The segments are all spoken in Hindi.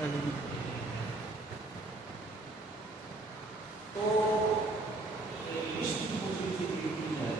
तो लिस्ट पॉजिटिविटी है,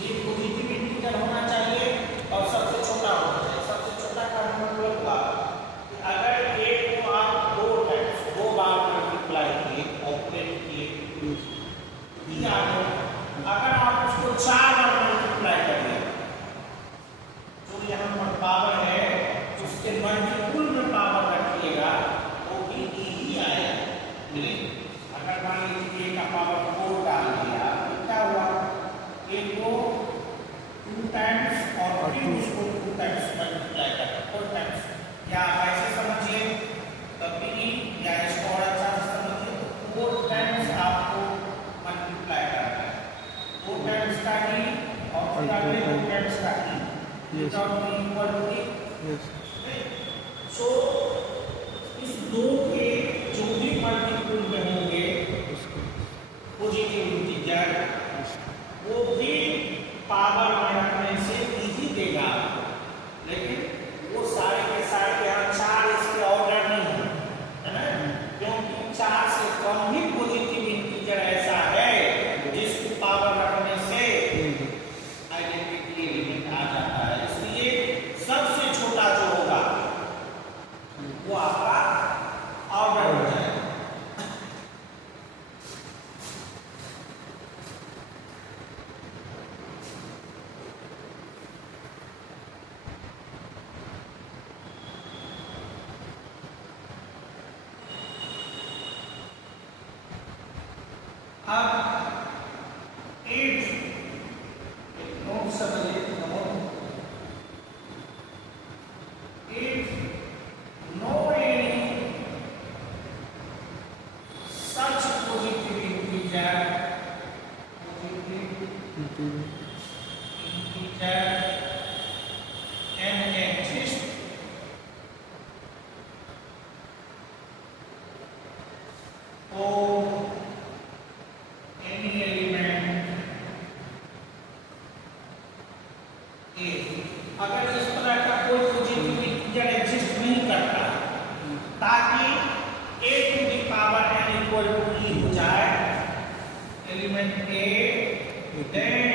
ये पॉजिटिव इंटीजर होना चाहिए और सबसे छोटा होना चाहिए। सबसे छोटा का मतलब हुआ कि अगर एक को आप दो बार मल्टीप्लाई किए, ऑपरेट किए, अगर आप उसको 4 बार मल्टीप्लाई करिए, जो यहाँ पर पावर है उसके मल्टीपल में पावर रखिएगा तो भी ही आएगा। अगर मान लीजिए का पावर 4 डाल दिया तो क्या हुआ, एक को 2 टाइम्स और फिर उसको 2 टाइम्स मल्टीप्लाई करना, 4 टाइम्स, या ऐसे समझिए तब भी या इसको और अच्छा से समझिए 4 टाइम्स आपको मल्टीप्लाई करना है, 2 टाइम्स का ही और फिर अगले 2 टाइम्स का ही, विदाउट इक्वल टू सो इस दो के जो भी मल्टीपल में होंगे पॉजिटिव इंटीजर वो भी पावर में रखने से इजी देगा, लेकिन वो सारे के सारे यहाँ 4 इसके ऑर्डर नहीं है ना, क्योंकि 4 से कम ही पॉजिटिव इंटीजर ऐसा है जिसको पावर रखने से आइडेंटिटी एलिमेंट आ जाता है। इसलिए सबसे छोटा जो होगा वो आपका ऑर्डर हो जाएगा। अब 8 नोट समझिए, no any such positive integer can exist for any element A। अगर इस तरह का कोई पॉजिटिव इंटीजर एग्जिस्ट नहीं करता ताकि a to the power n equal to e हो जाए element A, then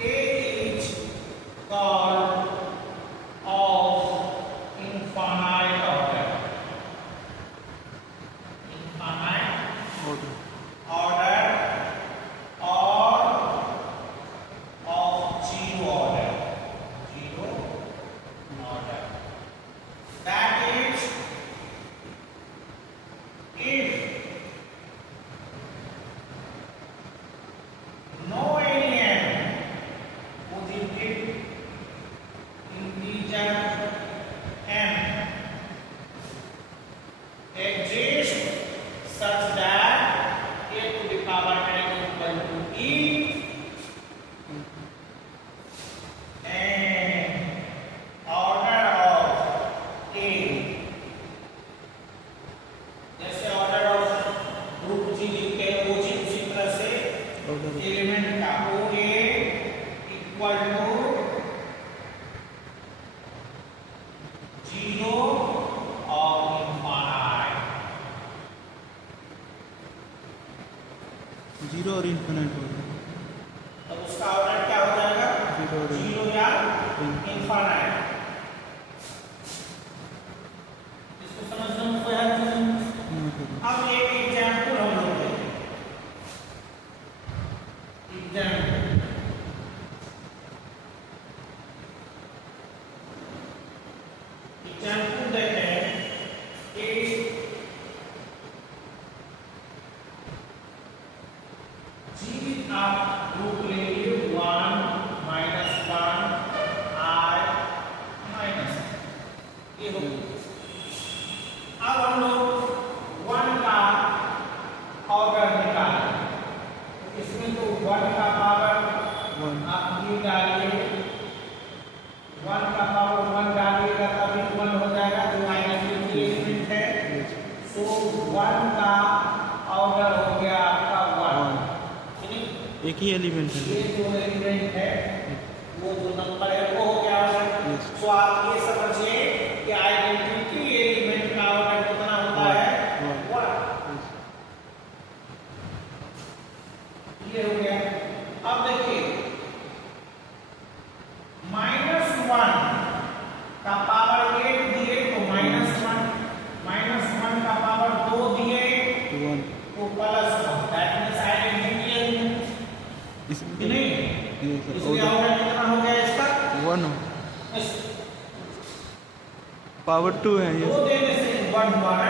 A is called of infinite order, infinite order or of zero order, that is if no any n positive integer n exists such that a to the power n equal to e and order of a, जैसे ऑर्डर ऑफ ग्रुप जी लिखते हैं वो जी उसी तरह से एलिमेंट का ओ ए इक्वल टू 0 और इनफाइनाइट और इन्फिनिट हो गया। तब उसका ऑर्डर क्या हो जाएगा? 0 या इनफाइनाइट। इसको समझने में कोई हर्ज नहीं। अब एक एग्जाम्पल हम लोग देखें। एग्जाम्पल देते हैं कि जीवित आप ग्रुप ले लिए 1 -1 I माइनस ये हो। अब हम लोग 1 का ऑर्डर निकालें। इसमें तो 1 का पावर आप ये डालिए, 1 का पावर 1 डालिएगा तभी 1 हो जाएगा, जो आइडेंटिटी एलिमेंट है। सो 1 का ऑर्डर हो गया आपका 1। एक ही एलिमेंट है, ये जो एलिमेंट है वो जो नंबर है वो हो गया ऑर्डर। सो आप ये समझिए कि आइडेंटिटी एलिमेंट का ऑर्डर कितना होता है? 1। ये हो गया। अब देखिए -1 का पावर 8 दिए तो -1 का पावर 2 दिए तो +1। दैट मींस आइडेंटिटी एलिमेंट नहीं। इसलिए ऑर्डर कितना हो गया इसका? 1 पावर 2 है ये। 2 देने से 1 हुआ ना,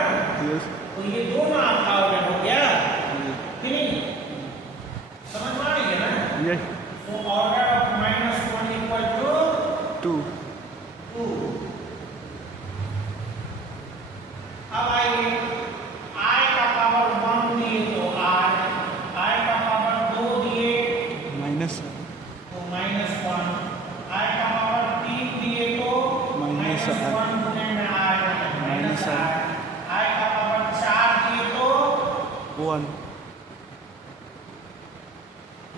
तो ये दोनों आपका ऑर्डर हो गया कि नहीं? समझ में आ रही है ना? यस। तो ऑर्डर ऑफ -1 इक्वल टू 2। अब आइए I का पावर 1 दिए तो I का पावर 2 दिए माइनस तो -1, I का पावर 3 दिए तो -1 गुने में I का पावर 4 दिए तो 1।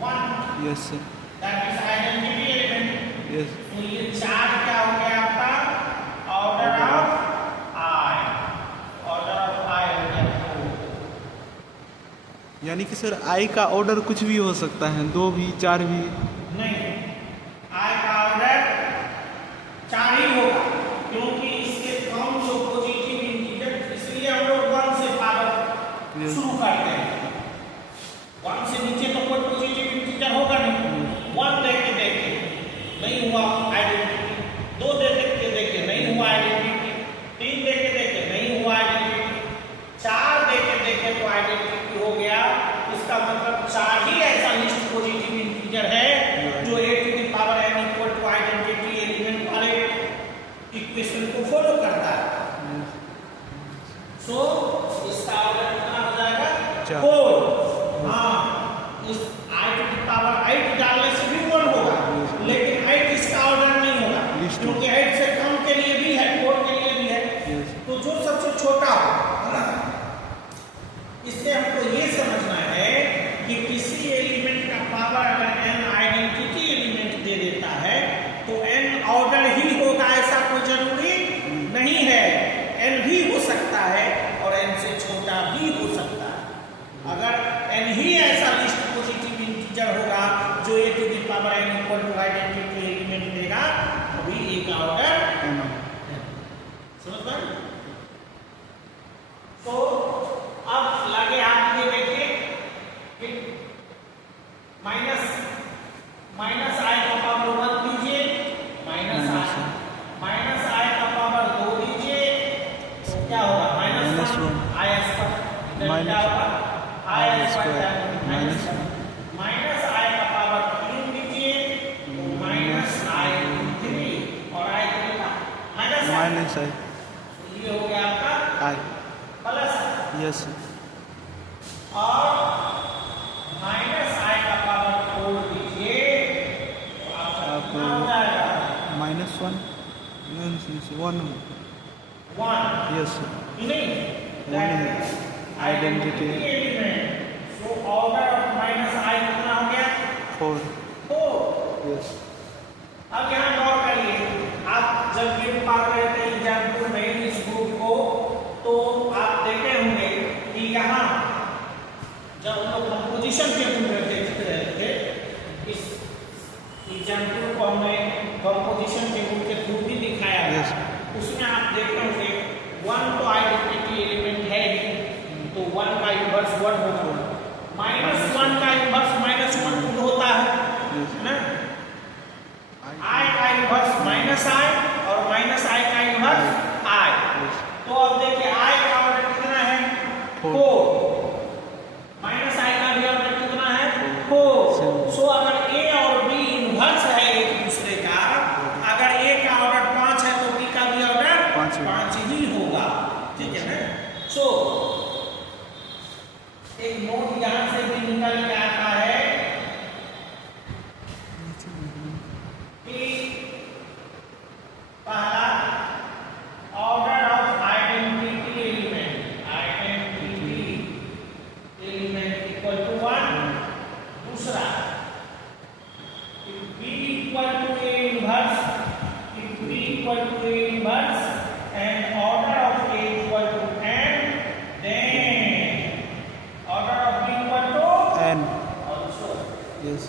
1। Yes sir. That is identity element. Yes. तो ये 4 क्या हो गया आपका? Order of I। Order of I हो गया 4। यानी कि सर आई का ऑर्डर कुछ भी हो सकता है, 2 भी 4 भी? नहीं, I का ऑर्डर 4 ही होगा, क्योंकि इसके कम जो पॉजिटिव इंटीजर, इसलिए हम लोग 1 से पावर शुरू करते हैं। 1 से नीचे तो कोई पॉजिटिव इंटीजर होगा नहीं। 1 देख के नहीं हुआ आइडेंटिटी, 2 देख के नहीं हुआ आइडेंटिटी, 3 देख के नहीं हुआ आइडेंटिटी, 4 देख के तो आइडेंटिटी हो गया। इसका मतलब 4 ही ऐसा लिस्ट पॉजिटिव इंटीजर है जो a to the power n equal to identity element वाले इक्वेशन को फॉलो करता है। सो इसका ऑर्डर कितना हो जाएगा? 4। हाँ, इस I टू द पावर 8 डालने से भी 1 होगा, लेकिन 8 इसका ऑर्डर नहीं होगा, क्योंकि 8 से कम के लिए भी है, 4 के लिए भी है। तो जो सबसे छोटा हो, इससे हमको ये समझना है कि किसी एलिमेंट का पावर अगर n आइडेंटिटी एलिमेंट दे देता है तो n ऑर्डर ही होगा, ऐसा कोई जरूरी नहीं है। n भी हो सकता है और n से छोटा भी हो सकता है। अगर n ही ऐसा लिस्ट पॉजिटिव इंटीजर होगा जो a to the power n equal to identity element देगा, अभी a का ऑर्डर समझ गए? तो अब लगे आप ये देखिए कि माइनस I का पावर 1 दीजिए, माइनस I का पावर 2 दीजिए, तो क्या होगा? -1 I स्क्वायर क्या होगा? I स्क्वायर माइनस I का पावर 3 दीजिए तो -I3 और I3 का माइनस I। ये हो गया आपका I प्लस। यस। और -I का पावर 4 दीजिए तो आपका कितना हो जाएगा? -1 1। यस नहीं, identity element. So order of -I कितना हो गया? 4। यस। अब यहाँ नोट करिए, आप जब ये पढ़ रहे थे एग्जाम्पल में इस ग्रुप को, तो आप देखे होंगे कि यहाँ जब हम लोग कंपोजिशन के देखता हूँ कि 1 तो आइडेंटिटी एलिमेंट है ही, तो 1 का इनवर्स 1 होगा, -1 का इनवर्स -1 खुद होता है ना, i का इनवर्स -i और -i का इनवर्स i। तो अब देखिए i का ऑर्डर कितना है 4, -i का भी ऑर्डर कितना है 4। सो अगर a और b इनवर्स है एक दूसरे का, अगर a का ऑर्डर 5 है तो b का भी ऑर्डर 5 ही होगा, ठीक है ना। सो एक नोट यहां से भी निकल के आता है कि पहला order of identity element equal to 1। दूसरा if b equal to a inverse, if b equal to a inverse and order of a equal to n, then order of b equal to n, also yes।